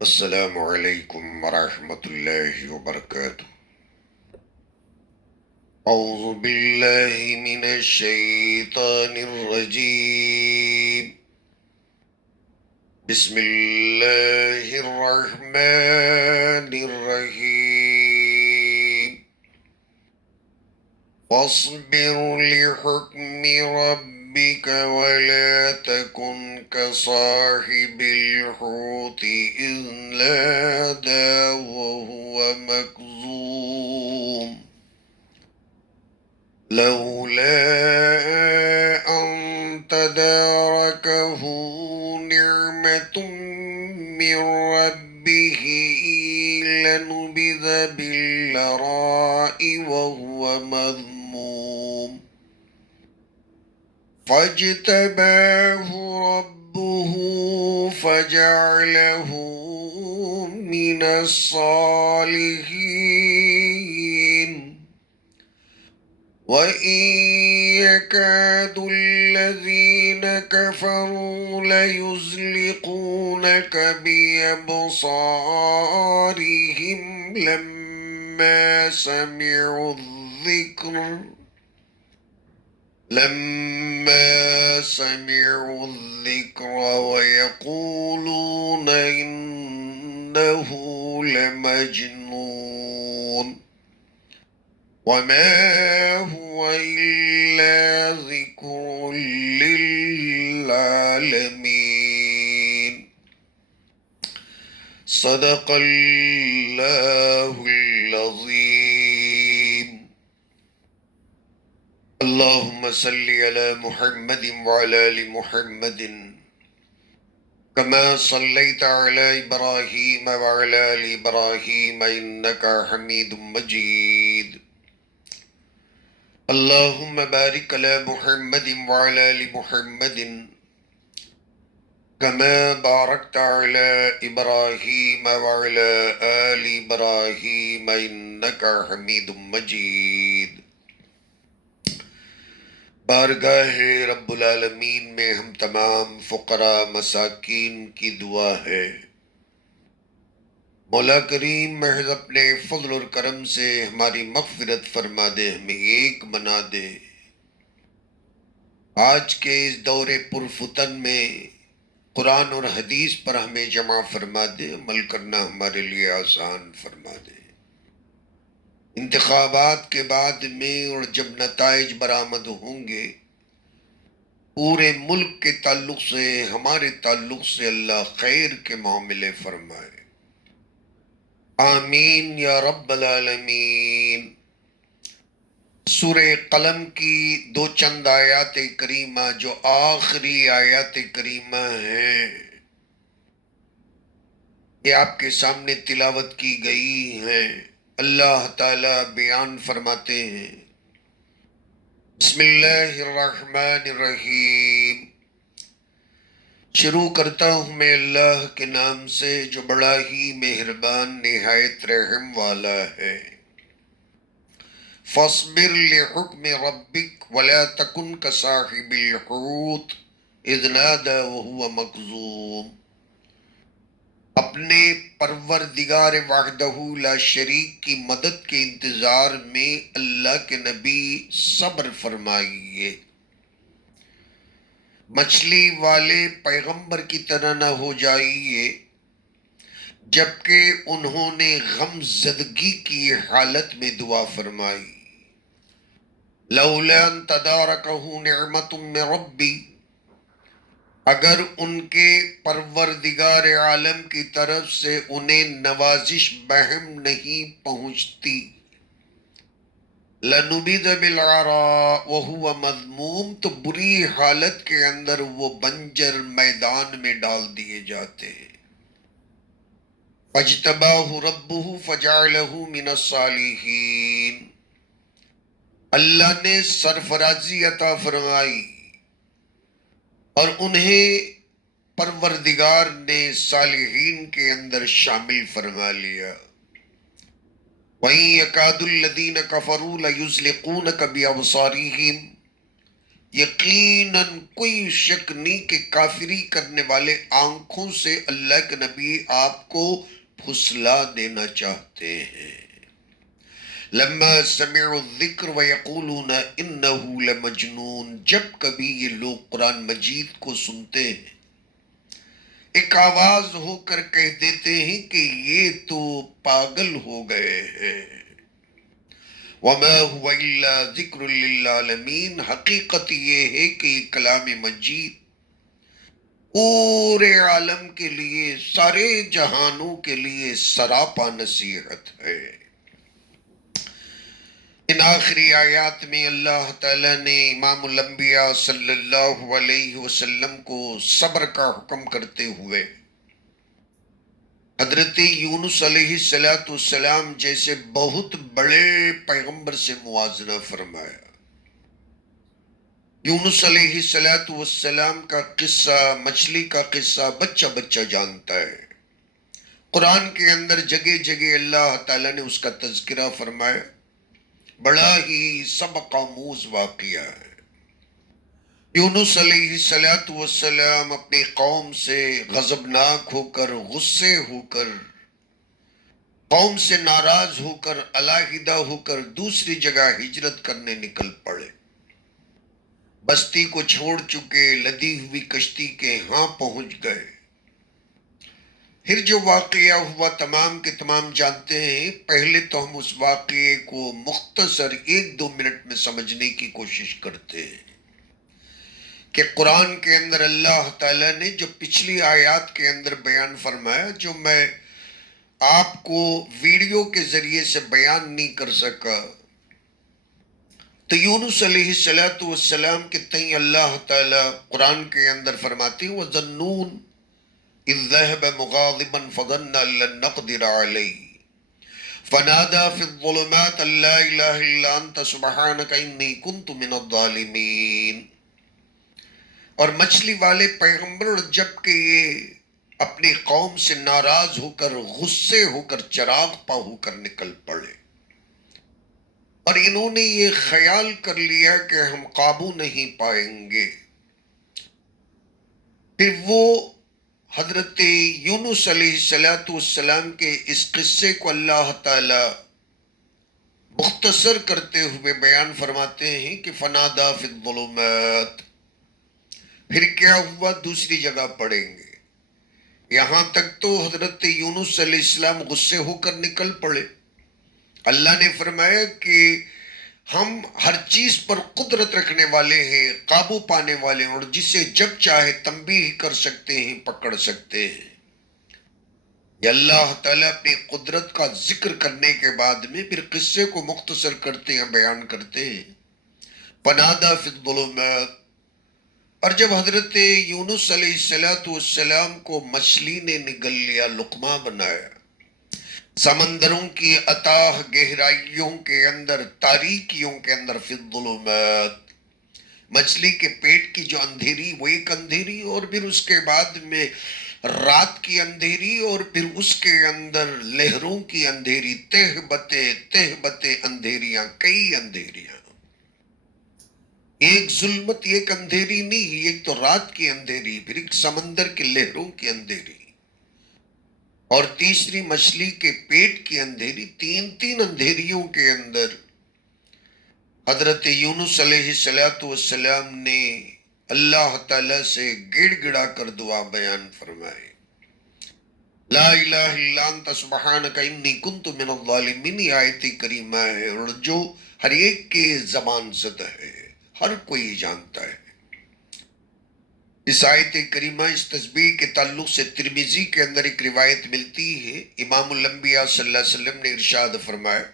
السلام علیکم ورحمۃ اللہ وبرکاتہ۔ اعوذ باللہ من الشیطان الرجیم، بسم اللہ الرحمن الرحیم۔ فاصبر لحکم ربک ولا تکن كصاحب الحوت إذ نادى وهو مكظوم لولا أن تداركه نعمة من ربه لنبذ بالعراء وهو مذموم فاجتباه ربه فجعله من الصالحين وَإِن يَكَادُ الَّذِينَ كَفَرُوا لَيُزْلِقُونَكَ بِأَبْصَارِهِمْ لما سمعوا الذكر ويقولون إنه لمجنون وما هو إلا ذكر للعالمين۔ صدق اللہ العظیم۔ اللہم صلی علی محمد وعلی آل محمد كما صليت على إبراهيم وعلى آل إبراهيم إنك حميد مجيد۔ اللهم بارك على محمد وعلى آل محمد كما باركت على إبراهيم وعلى آل إبراهيم إنك حميد مجيد۔ بارگاہ رب العالمین میں ہم تمام فقراء مساکین کی دعا ہے، مولا کریم محض اپنے فضل اور کرم سے ہماری مغفرت فرما دے، ہمیں ایک بنا دے۔ آج کے اس دور پرفتن میں قرآن اور حدیث پر ہمیں جمع فرما دے، عمل کرنا ہمارے لیے آسان فرما دے۔ انتخابات کے بعد میں اور جب نتائج برآمد ہوں گے، پورے ملک کے تعلق سے، ہمارے تعلق سے اللہ خیر کے معاملے فرمائے، آمین یا رب العالمین۔ سورہ قلم کی دو چند آیات کریمہ جو آخری آیات کریمہ ہیں، یہ آپ کے سامنے تلاوت کی گئی ہیں۔ اللہ تعالی بیان فرماتے ہیں، بسم اللہ الرحمن الرحیم۔ شروع کرتا ہوں میں اللہ کے نام سے جو بڑا ہی مہربان نہایت رحم والا ہے۔ فاصبر لحکم ربک ولا تکن کصاحب الحوت اذ نادى وهو مکظوم۔ اپنے پروردگار وحدہ لا شریک کی مدد کے انتظار میں اللہ کے نبی صبر فرمائیے، مچھلی والے پیغمبر کی طرح نہ ہو جائیے جبکہ انہوں نے غم زدگی کی حالت میں دعا فرمائی۔ لولا ان تدارکہ نعمت من ربی، اگر ان کے پروردگار عالم کی طرف سے انہیں نوازش بہم نہیں پہنچتی، لنبذ بالعراء وهو مذموم، تو بری حالت کے اندر وہ بنجر میدان میں ڈال دیے جاتے۔ فاجتباہ ربہ فجعلہ من الصالحین، اللہ نے سرفرازی عطا فرمائی اور انہیں پروردگار نے صالحین کے اندر شامل فرما لیا۔ وَإِن يَكَادُ الَّذِينَ كَفَرُوا لَيُزْلِقُونَكَ بِأَبْصَارِهِمْ، یقیناً کوئی شک نہیں کہ کافری کرنے والے آنکھوں سے اللہ کے نبی آپ کو پھسلا دینا چاہتے ہیں۔ لما سمعوا الذکر ویقولون انہ لمجنون، جب کبھی یہ لوگ قرآن مجید کو سنتے ہیں ایک آواز ہو کر کہہ دیتے ہیں کہ یہ تو پاگل ہو گئے ہیں۔ وما هو الا ذکر للعالمین، حقیقت یہ ہے کہ یہ کلام مجید پورے عالم کے لیے، سارے جہانوں کے لیے سراپا نصیحت ہے۔ ان آخری آیات میں اللہ تعالیٰ نے امام الانبیاء صلی اللہ علیہ وسلم کو صبر کا حکم کرتے ہوئے حضرت یونس علیہ السلام جیسے بہت بڑے پیغمبر سے موازنہ فرمایا۔ یونس علیہ السلام کا قصہ، مچھلی کا قصہ بچہ بچہ جانتا ہے۔ قرآن کے اندر جگہ جگہ اللہ تعالیٰ نے اس کا تذکرہ فرمایا، بڑا ہی سبق آموز واقعہ ہے۔ یونس علیہ السلام اپنی قوم سے غضبناک ہو کر، غصے ہو کر، قوم سے ناراض ہو کر، علیحدہ ہو کر دوسری جگہ ہجرت کرنے نکل پڑے۔ بستی کو چھوڑ چکے، لدی ہوئی کشتی کے ہاں پہنچ گئے۔ پھر جو واقعہ ہوا تمام کے تمام جانتے ہیں۔ پہلے تو ہم اس واقعے کو مختصر 1-2 منٹ میں سمجھنے کی کوشش کرتے ہیں کہ قرآن کے اندر اللہ تعالیٰ نے جو پچھلی آیات کے اندر بیان فرمایا، جو میں آپ کو ویڈیو کے ذریعے سے بیان نہیں کر سکا، تو یونس علیہ السلام کے تئیں اللہ تعالیٰ قرآن کے اندر فرماتے ہیں وَظَنُّونَ إِذْ ذَهَبَ مُغَاضِبًا فَظَنَّ أَن لَّن نَّقْدِرَ عَلَيْهِ فَنَادَىٰ فِي الظُّلُمَاتِ أَن لَّا إِلَٰهَ إِلَّا أَنتَ سُبْحَانَكَ إِنِّي كُنتُ مِنَ الظَّالِمِينَ۔ اور مچھلی والے پیغمبر جب کہ یہ اپنی قوم سے ناراض ہو کر، غصے ہو کر، چراغ پا ہو کر نکل پڑے، اور انہوں نے یہ خیال کر لیا کہ ہم قابو نہیں پائیں گے، پھر وہ حضرت یونس علیہ السلام کے اس قصے کو اللہ تعالی مختصر کرتے ہوئے بیان فرماتے ہیں کہ فنادا فی الظلمات، پھر کیا ہوا، دوسری جگہ پڑیں گے۔ یہاں تک تو حضرت یونس علیہ السلام غصے ہو کر نکل پڑے۔ اللہ نے فرمایا کہ ہم ہر چیز پر قدرت رکھنے والے ہیں، قابو پانے والے ہیں، اور جسے جب چاہے تنبیہ کر سکتے ہیں، پکڑ سکتے ہیں۔ یہ اللہ تعالیٰ اپنی قدرت کا ذکر کرنے کے بعد میں پھر قصے کو مختصر کرتے ہیں، بیان کرتے ہیں۔ فنادا فی الظلمات، اور جب حضرت یونس علیہ السلام کو مچھلی نے نگل لیا، لقمہ بنایا، سمندروں کی اتاہ گہرائیوں کے اندر، تاریکیوں کے اندر، فی الظلمات، مچھلی کے پیٹ کی جو اندھیری وہ ایک اندھیری، اور پھر اس کے بعد میں رات کی اندھیری، اور پھر اس کے اندر لہروں کی اندھیری، تہ بتے اندھیریاں، کئی اندھیریاں، ایک ظلمت، ایک اندھیری نہیں، ایک تو رات کی اندھیری، پھر ایک سمندر کے لہروں کی اندھیری، اور تیسری مچھلی کے پیٹ کی اندھیری۔ تین اندھیریوں کے اندر حضرت یونس علیہ السلام نے اللہ تعالیٰ سے گڑ گڑا کر دعا بیان فرمائے، لا الہ الا انت سبحانک انی کنت من الظالمین۔ یہ آیت کریمہ ہے اور جو ہر ایک کے زبان زد ہے، ہر کوئی جانتا ہے۔ اس آیت کریمہ، اس تسبیح کے تعلق سے ترمذی کے اندر ایک روایت ملتی ہے، امام الانبیاء صلی اللہ علیہ وسلم نے ارشاد فرمایا،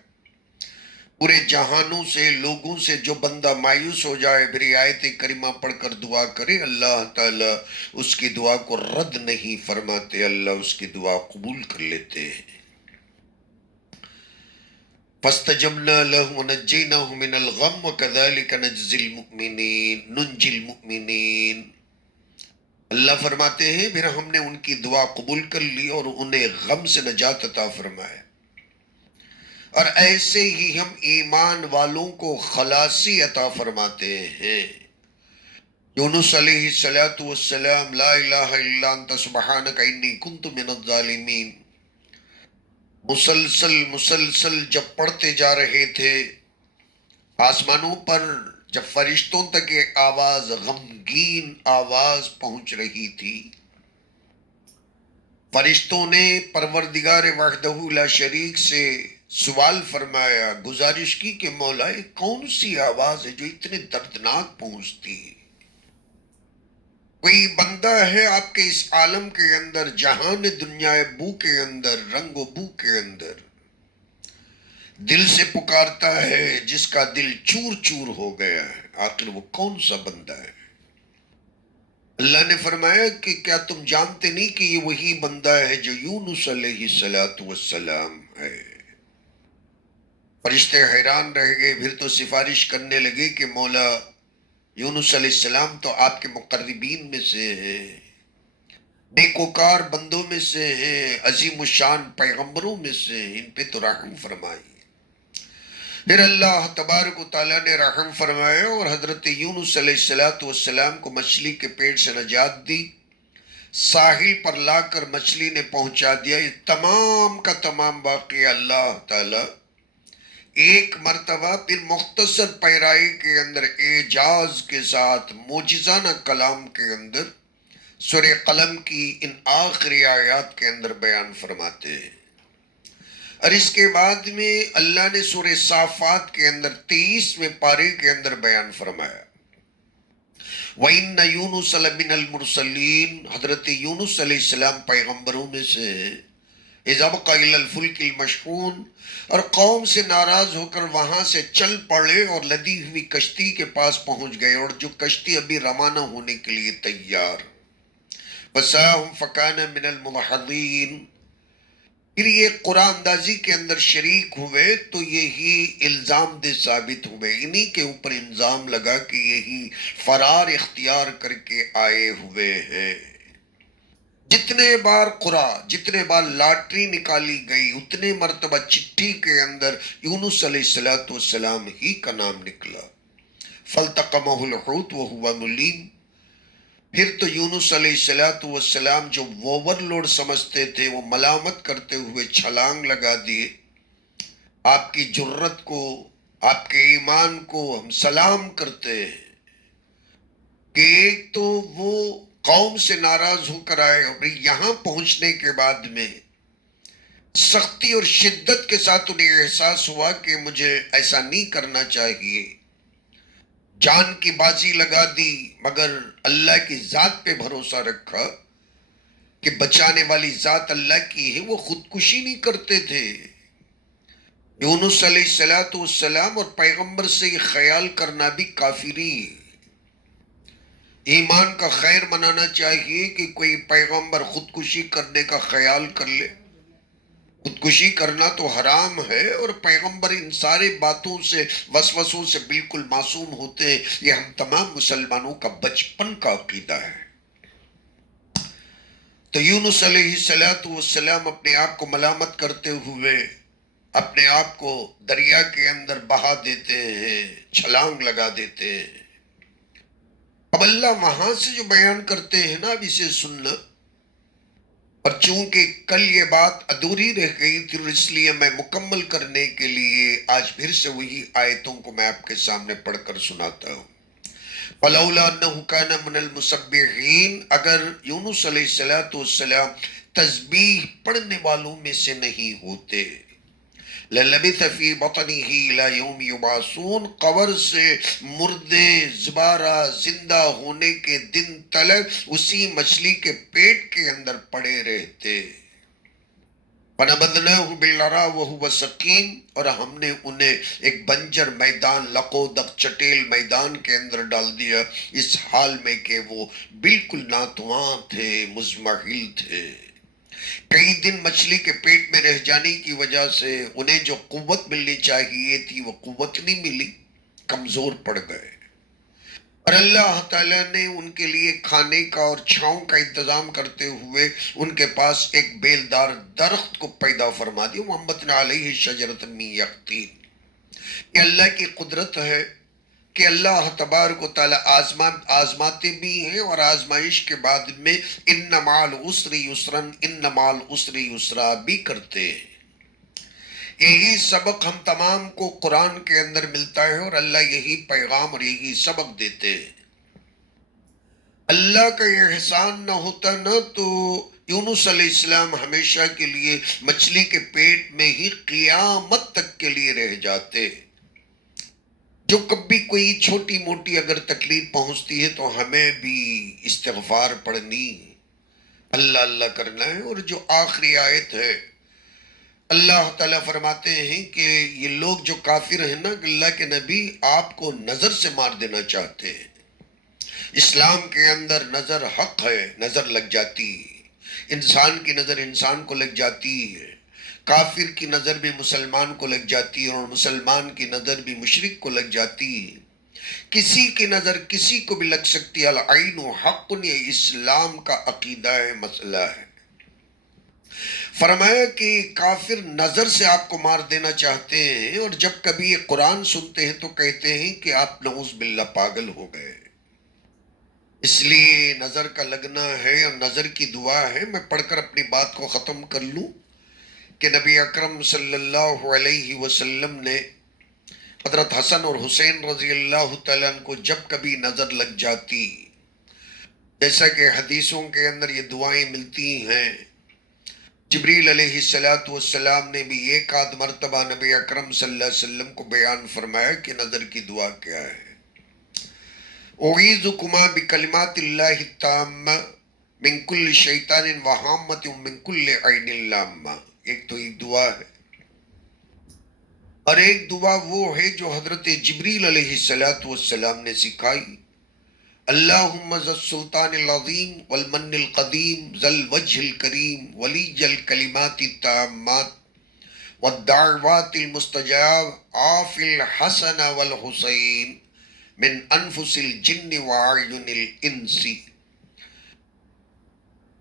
پورے جہانوں سے، لوگوں سے جو بندہ مایوس ہو جائے، پھر یہ آیت کریمہ پڑھ کر دعا کرے، اللہ تعالیٰ اس کی دعا کو رد نہیں فرماتے، اللہ اس کی دعا قبول کر لیتے ہیں۔ فَاسْتَجَبْنَا لَهُ وَنَجَّيْنَاهُ مِنَ الْغَمِّ وَكَذَلِكَ نُنْجِي الْمُؤْمِنِينَ۔ اللہ فرماتے ہیں پھر ہم نے ان کی دعا قبول کر لی اور انہیں غم سے نجات عطا فرمایا، اور ایسے ہی ہم ایمان والوں کو خلاصی عطا فرماتے ہیں۔ یونس علیہ السلام لا الہ الا انت سبحانک انی کنت من الظالمین مسلسل جب پڑھتے جا رہے تھے، آسمانوں پر جب فرشتوں تک یہ آواز، غمگین آواز پہنچ رہی تھی، فرشتوں نے پروردگار وحدہ لا شریک سے سوال فرمایا، گزارش کی کہ مولا یہ کون سی آواز ہے جو اتنے دردناک پہنچتی ہے؟ کوئی بندہ ہے آپ کے اس عالم کے اندر، جہان دنیا بو کے اندر، رنگ و بو کے اندر، دل سے پکارتا ہے جس کا دل چور چور ہو گیا ہے؟ آخر وہ کون سا بندہ ہے؟ اللہ نے فرمایا کہ کیا تم جانتے نہیں کہ یہ وہی بندہ ہے جو یونس علیہ السلام ہے؟ فرشتے حیران رہ گئے، پھر تو سفارش کرنے لگے کہ مولا یونس علیہ السلام تو آپ کے مقربین میں سے ہیں، نیکوکار بندوں میں سے ہیں، عظیم الشان پیغمبروں میں سے ہیں، ان پہ تو رحم فرمائیے۔ پھر اللہ تبارک و تعالیٰ نے رحم فرمایا اور حضرت یونس علیہ السلام کو مچھلی کے پیٹ سے نجات دی، ساحل پر لا کر مچھلی نے پہنچا دیا۔ یہ تمام کا تمام واقعہ اللہ تعالیٰ ایک مرتبہ پھر مختصر پیرائی کے اندر اعجاز کے ساتھ معجزانہ کلام کے اندر سورہ قلم کی ان آخری آیات کے اندر بیان فرماتے ہیں، اور اس کے بعد میں اللہ نے سورہ صافات کے اندر 23ویں پارے کے اندر بیان فرمایا، وَإِنَّ يُونُسَ لَمِنَ الْمُرْسَلِينَ، حضرت یونس علیہ السلام پیغمبروں میں سے ہیں، اِذْ أَبَقَ إِلَى الْفُلْكِ الْمَشْحُونِ، اور قوم سے ناراض ہو کر وہاں سے چل پڑے اور لدی ہوئی کشتی کے پاس پہنچ گئے، اور جو کشتی ابھی روانہ ہونے کے لیے تیار، وَسَاهُمْ فَكَانَ مِنَ الْمُدْحَضِينَ، پھر یہ قرآن اندازی کے اندر شریک ہوئے تو یہی الزام دہ ثابت ہوئے، انہی کے اوپر الزام لگا کہ یہی فرار اختیار کر کے آئے ہوئے ہیں۔ جتنے بار قرآن، جتنے بار لاٹری نکالی گئی، اتنے مرتبہ چٹھی کے اندر یونس علیہ السلام ہی کا نام نکلا۔ فَالْتَقَمَهُ الْحُوتُ وَهُوَ مُلِيمٌ، پھر تو یونس علیہ السلام جو اوور لوڈ سمجھتے تھے وہ ملامت کرتے ہوئے چھلانگ لگا دیے۔ آپ کی جرت کو، آپ کے ایمان کو ہم سلام کرتے ہیں کہ ایک تو وہ قوم سے ناراض ہو کر آئے، اور یہاں پہنچنے کے بعد میں سختی اور شدت کے ساتھ انہیں احساس ہوا کہ مجھے ایسا نہیں کرنا چاہیے، جان کی بازی لگا دی، مگر اللہ کی ذات پہ بھروسہ رکھا کہ بچانے والی ذات اللہ کی ہے، وہ خودکشی نہیں کرتے تھے۔ یونس علیہ السلام اور پیغمبر سے یہ خیال کرنا بھی کافری ہے۔ ایمان کا خیر منانا چاہیے کہ کوئی پیغمبر خودکشی کرنے کا خیال کر لے، خودکشی کرنا تو حرام ہے، اور پیغمبر ان سارے باتوں سے، وسوسوں سے بالکل معصوم ہوتے ہیں۔ یہ ہم تمام مسلمانوں کا بچپن کا عقیدہ ہے۔ تو یونس علیہ السلام اپنے آپ کو ملامت کرتے ہوئے اپنے آپ کو دریا کے اندر بہا دیتے ہیں، چھلانگ لگا دیتے ہیں۔ اب اللہ وہاں سے جو بیان کرتے ہیں نا، اب اسے سننا، اور چونکہ کل یہ بات ادھوری رہ گئی تھی، اور اس لیے میں مکمل کرنے کے لیے آج پھر سے وہی آیتوں کو میں آپ کے سامنے پڑھ کر سناتا ہوں۔ فَلَوْلَا أَنَّهُ كَانَ مِنَ الْمُسَبِّحِينَ، اگر یونس علیہ السلام تسبیح پڑھنے والوں میں سے نہیں ہوتے، لَلَبِثَ فِي بَطْنِهِ إِلَى يَوْمِ يُبْعَثُونَ، قبر سے مردے زبارہ زندہ ہونے کے دن تلک اسی مچھلی کے پیٹ کے اندر پڑے رہتے۔ فَنَبَذْنَاهُ بِالْعَرَاءِ وَهُوَ سَقِيمٌ، اور ہم نے انہیں ایک بنجر میدان، لقودق چٹیل میدان کے اندر ڈال دیا، اس حال میں کہ وہ بالکل ناتواں تھے، مزمحل تھے۔ کئی دن مچھلی کے پیٹ میں رہ جانے کی وجہ سے انہیں جو قوت ملنی چاہیے تھی وہ قوت نہیں ملی، کمزور پڑ گئے، اور اللہ تعالیٰ نے ان کے لیے کھانے کا اور چھاؤں کا انتظام کرتے ہوئے ان کے پاس ایک بیلدار درخت کو پیدا فرما دیا۔ وَأَنبَتْنَا عَلَيْهِ شَجَرَةً مِّن يَقْطِينٍ، یہ اللہ کی قدرت ہے کہ اللہ تبارک و تعالی آزماتے بھی ہیں اور آزمائش کے بعد میں ان مع العسر یسرا ان مع العسر یسرا بھی کرتے ہیں۔ یہی سبق ہم تمام کو قرآن کے اندر ملتا ہے اور اللہ یہی پیغام اور یہی سبق دیتے ہیں۔ اللہ کا یہ احسان نہ ہوتا نا تو یونس علیہ السلام ہمیشہ کے لیے مچھلی کے پیٹ میں ہی قیامت تک کے لیے رہ جاتے۔ جو کبھی کوئی چھوٹی موٹی اگر تکلیف پہنچتی ہے تو ہمیں بھی استغفار پڑھنی، اللہ اللہ کرنا ہے۔ اور جو آخری آیت ہے، اللہ تعالیٰ فرماتے ہیں کہ یہ لوگ جو کافر ہیں نا، اللہ کے نبی آپ کو نظر سے مار دینا چاہتے ہیں۔ اسلام کے اندر نظر حق ہے، نظر لگ جاتی ہے، انسان کی نظر انسان کو لگ جاتی ہے، کافر کی نظر بھی مسلمان کو لگ جاتی ہے اور مسلمان کی نظر بھی مشرک کو لگ جاتی ہے، کسی کی نظر کسی کو بھی لگ سکتی ہے۔ العین حق، یہ اسلام کا عقیدہ ہے، مسئلہ ہے۔ فرمایا کہ کافر نظر سے آپ کو مار دینا چاہتے ہیں اور جب کبھی یہ قرآن سنتے ہیں تو کہتے ہیں کہ آپ نعوذ باللہ پاگل ہو گئے۔ اس لیے نظر کا لگنا ہے اور نظر کی دعا ہے۔ میں پڑھ کر اپنی بات کو ختم کر لوں کہ نبی اکرم صلی اللہ علیہ وسلم نے حضرت حسن اور حسین رضی اللہ تعالیٰ عنہ کو جب کبھی نظر لگ جاتی، جیسا کہ حدیثوں کے اندر یہ دعائیں ملتی ہیں، جبریل علیہ السلام نے بھی ایک آدھ مرتبہ نبی اکرم صلی اللہ علیہ وسلم کو بیان فرمایا کہ نظر کی دعا کیا ہے۔ اعیذکما بکلمات اللہ التامہ من کل شیطان وہامۃ من کل عین لامہ، ایک تو ایک دعا ہے، اور ایک دعا وہ ہے جو حضرت جبریل علیہ السلام نے سکھائی۔ اللہم ذا السلطان العظیم والمن القدیم ذا الوجہ الکریم ولی الکلمات التامات والدعوات المستجاب عاف الحسن والحسین من انفس الجن وعیون الانس۔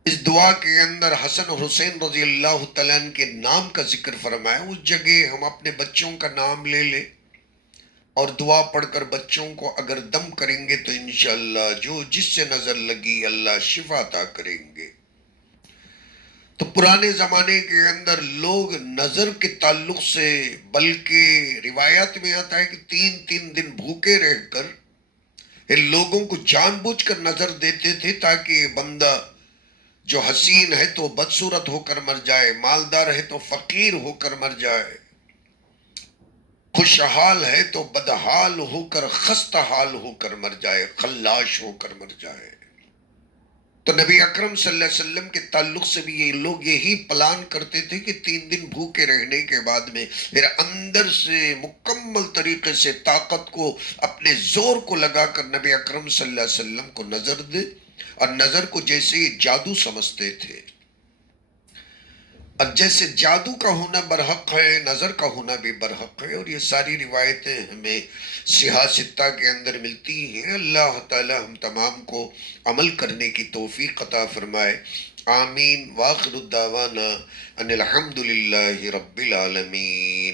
اس دعا کے اندر حسن اور حسین رضی اللہ تعالیٰ عنہ کے نام کا ذکر فرمایا۔ اس جگہ ہم اپنے بچوں کا نام لے لیں اور دعا پڑھ کر بچوں کو اگر دم کریں گے تو انشاءاللہ جو جس سے نظر لگی اللہ شفا عطا کریں گے۔ تو پرانے زمانے کے اندر لوگ نظر کے تعلق سے، بلکہ روایات میں آتا ہے کہ 3 دن بھوکے رہ کر ان لوگوں کو جان بوجھ کر نظر دیتے تھے تاکہ یہ بندہ جو حسین ہے تو بدصورت ہو کر مر جائے، مالدار ہے تو فقیر ہو کر مر جائے، خوشحال ہے تو بدحال ہو کر خستہ حال ہو کر مر جائے، خلاش ہو کر مر جائے۔ تو نبی اکرم صلی اللہ علیہ وسلم کے تعلق سے بھی یہ لوگ یہی پلان کرتے تھے کہ 3 دن بھوکے رہنے کے بعد میں پھر اندر سے مکمل طریقے سے طاقت کو، اپنے زور کو لگا کر نبی اکرم صلی اللہ علیہ وسلم کو نظر دے، اور نظر کو جیسے یہ جادو سمجھتے تھے، اور جیسے جادو کا ہونا برحق ہے نظر کا ہونا بھی برحق ہے۔ اور یہ ساری روایتیں ہمیں صحاح ستہ کے اندر ملتی ہیں۔ اللہ تعالی ہم تمام کو عمل کرنے کی توفیق عطا فرمائے، آمین۔ وآخر الدعوانا ان الحمدللہ رب العالمین۔